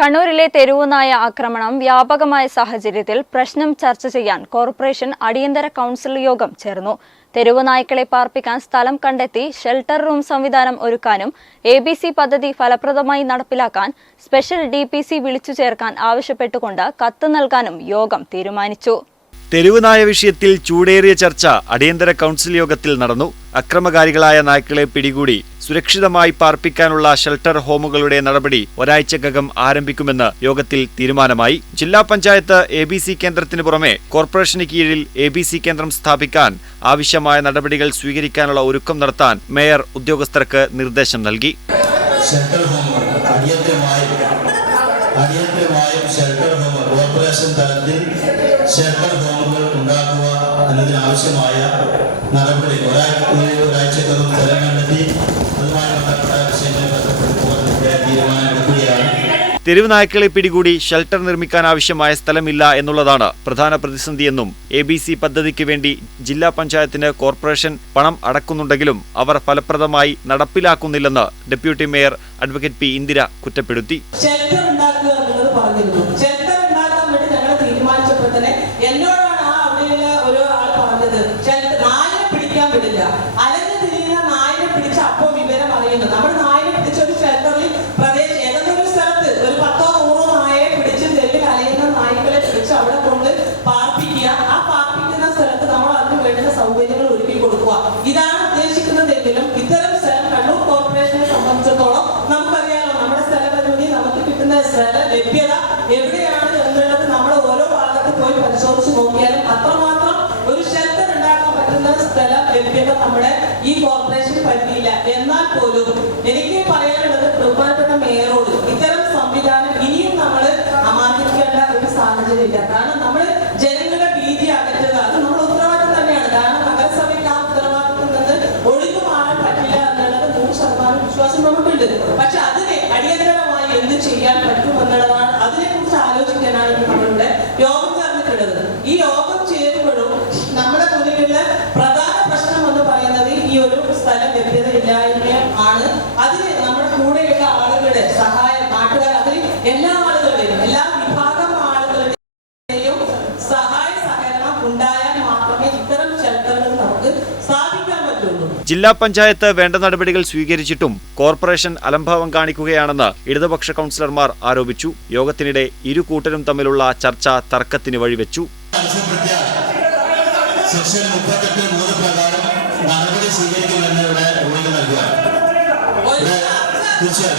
കണ്ണൂരിലെ തെരുവുനായ ആക്രമണം വ്യാപകമായ സാഹചര്യത്തിൽ പ്രശ്നം ചർച്ച ചെയ്യാൻ കോർപ്പറേഷൻ അടിയന്തര കൗൺസിൽ യോഗം ചേർന്നു. തെരുവുനായ്ക്കളെ പാർപ്പിക്കാൻ സ്ഥലം കണ്ടെത്തി ഷെൽട്ടർ റൂം സംവിധാനം ഒരുക്കാനും ABC പദ്ധതി ഫലപ്രദമായി നടപ്പിലാക്കാൻ സ്പെഷ്യൽ DPC വിളിച്ചു ചേർക്കാൻ ആവശ്യപ്പെട്ടുകൊണ്ട് കത്ത് നൽകാനും യോഗം തീരുമാനിച്ചു. തെരുവുനായ വിഷയത്തിൽ ചൂടേറിയ ചർച്ച അടിയന്തര കൗൺസിൽ യോഗത്തിൽ നടന്നു. അക്രമകാരികളായ നായ്ക്കളെ പിടികൂടി സുരക്ഷിതമായി പാർപ്പിക്കാനുള്ള ഷെൽട്ടർ ഹോമുകളുടെ നടപടി ഒരാഴ്ചക്കകം ആരംഭിക്കുമെന്ന് യോഗത്തിൽ തീരുമാനമായി. ജില്ലാ പഞ്ചായത്ത് ABC കേന്ദ്രത്തിന് പുറമെ കോർപ്പറേഷന് കീഴിൽ ABC കേന്ദ്രം സ്ഥാപിക്കാൻ ആവശ്യമായ നടപടികൾ സ്വീകരിക്കാനുള്ള ഒരുക്കം നടത്താൻ മേയർ ഉദ്യോഗസ്ഥർക്ക് നിർദ്ദേശം നൽകി. ഷെൽട്ടർ ഹോമുകൾ ഉണ്ടാക്കുക എന്നതിനാവശ്യമായ നടപടി ഒരാഴ്ചക്കകം സ്ഥലം കണ്ടെത്തി അതുമായി ബന്ധപ്പെട്ട വിഷയങ്ങൾ ബന്ധപ്പെടുത്തുവാൻ തീരുമാനമെടുക്കുകയാണ്. തെരുവുനായ്ക്കളെ പിടികൂടി ഷെൽട്ടർ നിർമ്മിക്കാൻ ആവശ്യമായ സ്ഥലമില്ല എന്നുള്ളതാണ് പ്രധാന പ്രതിസന്ധിയെന്നും ABC പദ്ധതിക്ക് വേണ്ടി ജില്ലാ പഞ്ചായത്തിന് കോർപ്പറേഷൻ പണം അടക്കുന്നുണ്ടെങ്കിലും അവർ ഫലപ്രദമായി നടപ്പിലാക്കുന്നില്ലെന്ന് deputy mayor advocate P. Indira കുറ്റപ്പെടുത്തി. എന്നോടാണ് അവിടെയുള്ള ഒരു ആൾ പറഞ്ഞത്, നായനെ പിടിക്കാൻ വിടില്ല, അലഞ്ഞു തിരിയുന്ന നായനെ പിടിച്ച അപ്പോ വിവരം അറിയുന്നു. നമ്മൾ നായനെ പിടിച്ച ഒരു ഷെൽട്ടറിൽ ഏതെങ്കിലും സ്ഥലത്ത് ഒരു 10-100 നായയെ പിടിച്ച് തെരുവിൽ അലയുന്ന നായ്ക്കളെ പിടിച്ച് അവിടെ കൊണ്ട് പാർപ്പിക്കുക. ആ പാർപ്പിക്കുന്ന സ്ഥലത്ത് നമ്മൾ അതിന് വേണ്ടുന്ന സൗകര്യങ്ങൾ ഒരുക്കി കൊടുക്കുക. ഇതാണ് ഉദ്ദേശിക്കുന്നതെങ്കിലും ഇത്തരം സ്ഥലം കണ്ണൂർ കോർപ്പറേഷനെ സംബന്ധിച്ചിടത്തോളം നമുക്കറിയാലോ, നമ്മുടെ സ്ഥലപരിമിതി, നമുക്ക് കിട്ടുന്ന സ്ഥല ലഭ്യത എവിടെയാണ് എന്നുള്ളത് നമ്മൾ ഓരോ ഭാഗത്ത് പോയി പരിശോധിച്ച് നോക്കിയാലും അത്രമാത്രം ഒരു ഷെൽട്ടർ ഉണ്ടാക്കാൻ പറ്റുന്ന സ്ഥലം ലഭ്യത നമ്മുടെ ഈ കോർപ്പറേഷന് പരിധിയില്ല. എന്നാൽ പോലും എനിക്ക് പറയാനുള്ളത് ബഹുമാനപ്പെട്ട മേയറോട് ഇത്തരം സംവിധാനം ഇനിയും നമ്മൾ അമാന്തിക്കേണ്ട ഒരു സാഹചര്യമില്ല. കാരണം നമ്മൾ ജനങ്ങളുടെ ഭീതി അകറ്റുക അത് നമ്മുടെ ഉത്തരവാദിത്വം തന്നെയാണ്. കാരണം നഗരസഭയ്ക്ക് ആ ഉത്തരവാദിത്വം നിന്ന് ഒഴിഞ്ഞു മാറാൻ പറ്റില്ല എന്നുള്ളത് 100% വിശ്വാസം നമുക്കുണ്ട്. പക്ഷെ അതിനെ അടിയന്തരമായി എന്ത് ചെയ്യാൻ പറ്റുമെന്നുള്ളതാണ്, അതിനെക്കുറിച്ച് ആലോചിക്കാനാണ് നമ്മളിവിടെ യോഗം ചേർന്നിട്ടുള്ളത്. ഈ യോഗം ചേരുമ്പോഴും നമ്മുടെ മുന്നിലുള്ള പ്രധാന പ്രശ്നം എന്ന് പറയുന്നത് ഈ ഒരു സ്ഥല ലഭ്യത ഇല്ലായ്മ ആണ്. അതിന് നമ്മുടെ കൂടെയുള്ള ആളുകളുടെ സഹായം, നാട്ടുകാർ, അതിൽ എല്ലാ ആളുകളുടെയും എല്ലാ വിഭാഗം ആളുകളുടെയും സഹായ സഹകരണം ഉണ്ടായാൽ മാത്രമേ ഇത്തരം ഷെൽട്ടറുകൾ നമുക്ക് സ്ഥാപിക്കാൻ പറ്റുള്ളൂ. ജില്ലാ പഞ്ചായത്ത് വേണ്ട നടപടികൾ സ്വീകരിച്ചിട്ടും കോർപ്പറേഷൻ അലംഭാവം കാണിക്കുകയാണെന്ന് ഇടതുപക്ഷ കൗൺസിലർമാർ ആരോപിച്ചു. യോഗത്തിനിടെ ഇരു കൂട്ടരും തമ്മിലുള്ള ചർച്ച തർക്കത്തിന് വഴിവെച്ചു. സെക്ഷൻ 38(3) പ്രകാരം നടപടി സ്വീകരിക്കുമെന്ന് ഇവിടെ ഉറപ്പ് നൽകുക.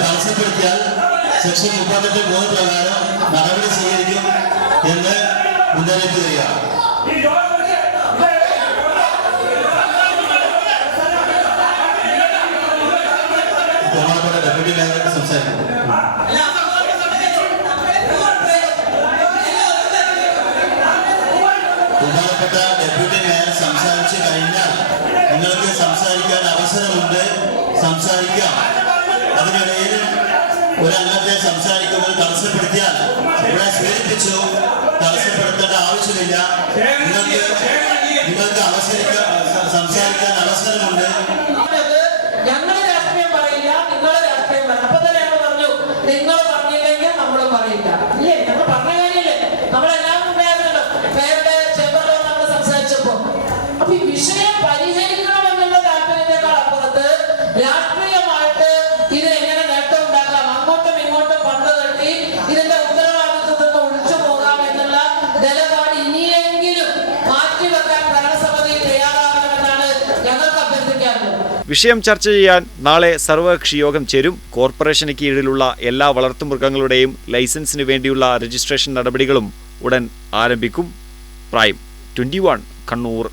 തടസ്സപ്പെടുത്തിയാൽ സെക്ഷൻ 38(3) പ്രകാരം നടപടി സ്വീകരിക്കും എന്ന് മുന്നറിയിപ്പ് തരിക. ഡെപ്യൂട്ടി മേയർ സംസാരിക്കും. ബഹുമാനപ്പെട്ട ഡെപ്യൂട്ടി മേയർ സംസാരിച്ചു കഴിഞ്ഞാൽ നിങ്ങൾക്ക് സംസാരിക്കാൻ അവസരമുണ്ട്, സംസാരിക്കാം. അതിനിടയിൽ ഒരു അംഗത്തെ സംസാരിക്കുന്നത് തടസ്സപ്പെടുത്തിയാൽ ഇവിടെ സൂചിപ്പിച്ചു, തടസ്സപ്പെടുത്തേണ്ട ആവശ്യമില്ല. നിങ്ങൾക്ക് സംസാരിക്കാൻ അവസരമുണ്ട്. നിങ്ങൾ പറഞ്ഞില്ലെങ്കിൽ നമ്മൾ പറയില്ല. ഇല്ലേ, നമ്മൾ പറഞ്ഞ കാര്യമില്ലേ, നമ്മളെല്ലാം ഉണ്ടായിരുന്നല്ലോ പേരുടെ ചെമ്പറോ നമ്മൾ സംസാരിച്ചപ്പോ. അപ്പൊ ഈ വിഷയം പരിഹരിക്കണമെന്നുള്ള താല്പര്യത്തെക്കാൾ അപ്പുറത്ത് രാഷ്ട്രീയമായിട്ട് ഇതിനെങ്ങനെ നേട്ടം ഉണ്ടാക്കാം, അങ്ങോട്ടും ഇങ്ങോട്ടും പണ്ട് തട്ടി ഇതിന്റെ ഉത്തരവാദിത്വത്തിൽ ഒഴിച്ചു പോകാം എന്നുള്ള നിലപാട് ഇനിയെങ്കിലും മാറ്റിവെക്കാൻ ഭരണസമിതി തയ്യാറാകണമെന്നാണ് ഞങ്ങൾക്ക് അഭ്യർത്ഥിക്കാറുള്ളത്. വിഷയം ചർച്ച ചെയ്യാൻ നാളെ സർവകക്ഷി യോഗം ചേരും. കോർപ്പറേഷന് കീഴിലുള്ള എല്ലാ വളർത്തുമൃഗങ്ങളുടെയും ലൈസൻസിന് വേണ്ടിയുള്ള രജിസ്ട്രേഷൻ നടപടികളും ഉടൻ ആരംഭിക്കും. പ്രൈം 21 കണ്ണൂർ.